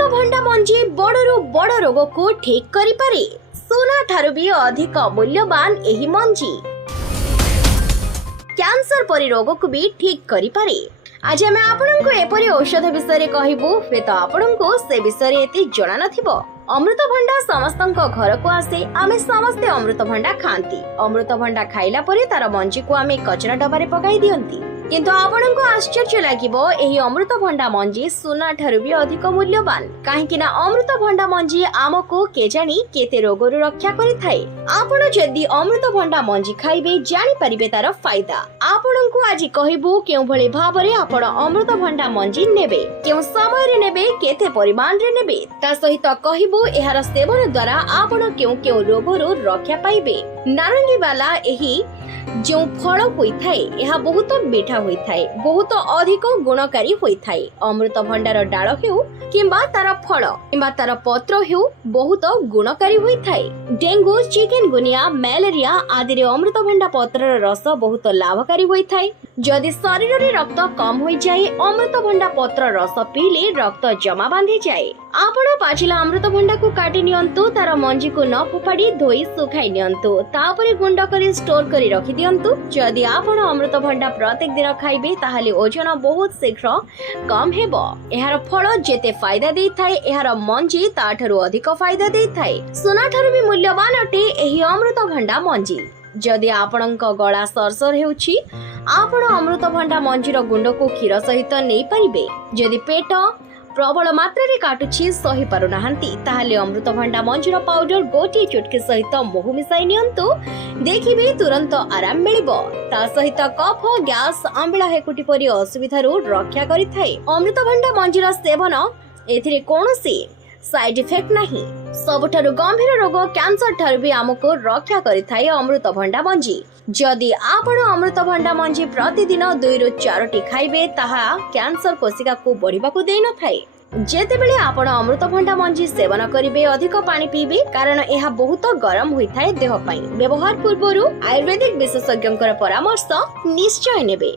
अमृतभंडा मंजी बड़रू बड़ रोग को ठीक करि पारे। सोना ठारू भी अधिक मूल्यवान एही मंजी कैंसर परि रोग को भी ठीक करि पारे। आज आम आपनको एपरी औषध विषय कहबू, हुए तो आपनको से विषय एति जणा नथिबो। अमृतभंडा समस्तଙ୍କ घर को आसे, आमे समस्ते अमृतभंडा खांती। अमृतभंडा खाइला परे तार मंजी को आमे कचरा डबारे पकाई दियंती, किंतु आपनको आश्चर्य लागिबो एही अमृतभंडा मंजी सोना ठारू भी अधिक मूल्यवान। काहेकि ना अमृतभंडा मंजी आमको केजानी केते रोगरु रक्षा करिथाय। आपण जदि अमृतभंडा मंजी खाइबे जानि परिबे तार फायदा। आपनको आज कहबू केउ भली भाबरे आपण अमृतभंडा मंजी नेबे, केउ समय रे नेबे, केते परिमाण रे नेबे, ता सहित कहबू एहार सेवन द्वारा आपण केउ केउ रोगरु रक्षा पाइबे। नारंगी वाला एही जो फल होइथाय एहा बहुत मीठा होइथाय, बहुत अधिक गुणकारी होइथाय। अमृतभंडार डाळ हेउ किंबा तार फल किंबा तार पत्र हेउ बहुत गुणकारी होइथाय। डेंगू, चिकनगुनिया, मलेरिया आदि रे अमृतभंडा पत्रर रस बहुत लाभकारी होइथाय। जदि शरीर रे रक्त कम होई जाए, अमृतभंडा पत्र रस पीले रक्त जमा बांधी जाए। आपण पाचिला अमृतभंडा को काटी नियंतु, तार मंजी को न फोपाड़ी धोई सुखाई नियंतु, तापरे गुंड करी स्टोर करी रखि दियंतु। जदि आपण अमृतभंडा प्रत्येक दिन खाइबे ताहाले ओजन बहुत शीघ्र कम हेबो। एहार फल जेते फायदा देइथाय, एहार मंजी ताठारु अधिक फायदा देइथाय। सोना ठारु भी मूल्यवान अटे एही अमृतभंडा मंजी। जदि आपणक गला सरसर हेउछि, आपण अमृतभंडा मंजीर गुंड को क्षीर सहित नै परिबे। जदि पेट प्रबल मात्रा रे काटुछि, सही पारु नाहंती, ताहाले अमृतभंडा मंजीर पाउडर गोटी चुटकी सहित महु मिसाई नियंतु, देखिबे तुरंत आराम मिलिबो। ता सहित कफ, गैस, आंबिळा हेकुटी परि असुविधारु रक्षा करिथाय। अमृतभंडा मंजीर सेवन एथिरे कोनोसी साइड इफेक्ट नहीं। सबठारु गंभीर रोग कैंसर ठारु भी आमको रक्षा करिथाय अमृतभंडा मंजी। जदि आपण अमृतभंडा मंजी प्रतिदिन 2 ରୁ 4टी खाइबे, ताहा कैंसर कोशिका को बढ़िबा को देई न थाए। जेतेबेले आपण अमृतभंडा मंजी सेवन करिबे, अधिक पानी पीबे, कारण एहा बहुत गरम होइथाय देह पई। व्यवहार पूर्वरु आयुर्वेदिक विशेषज्ञकर परामर्श निश्चय नेबे।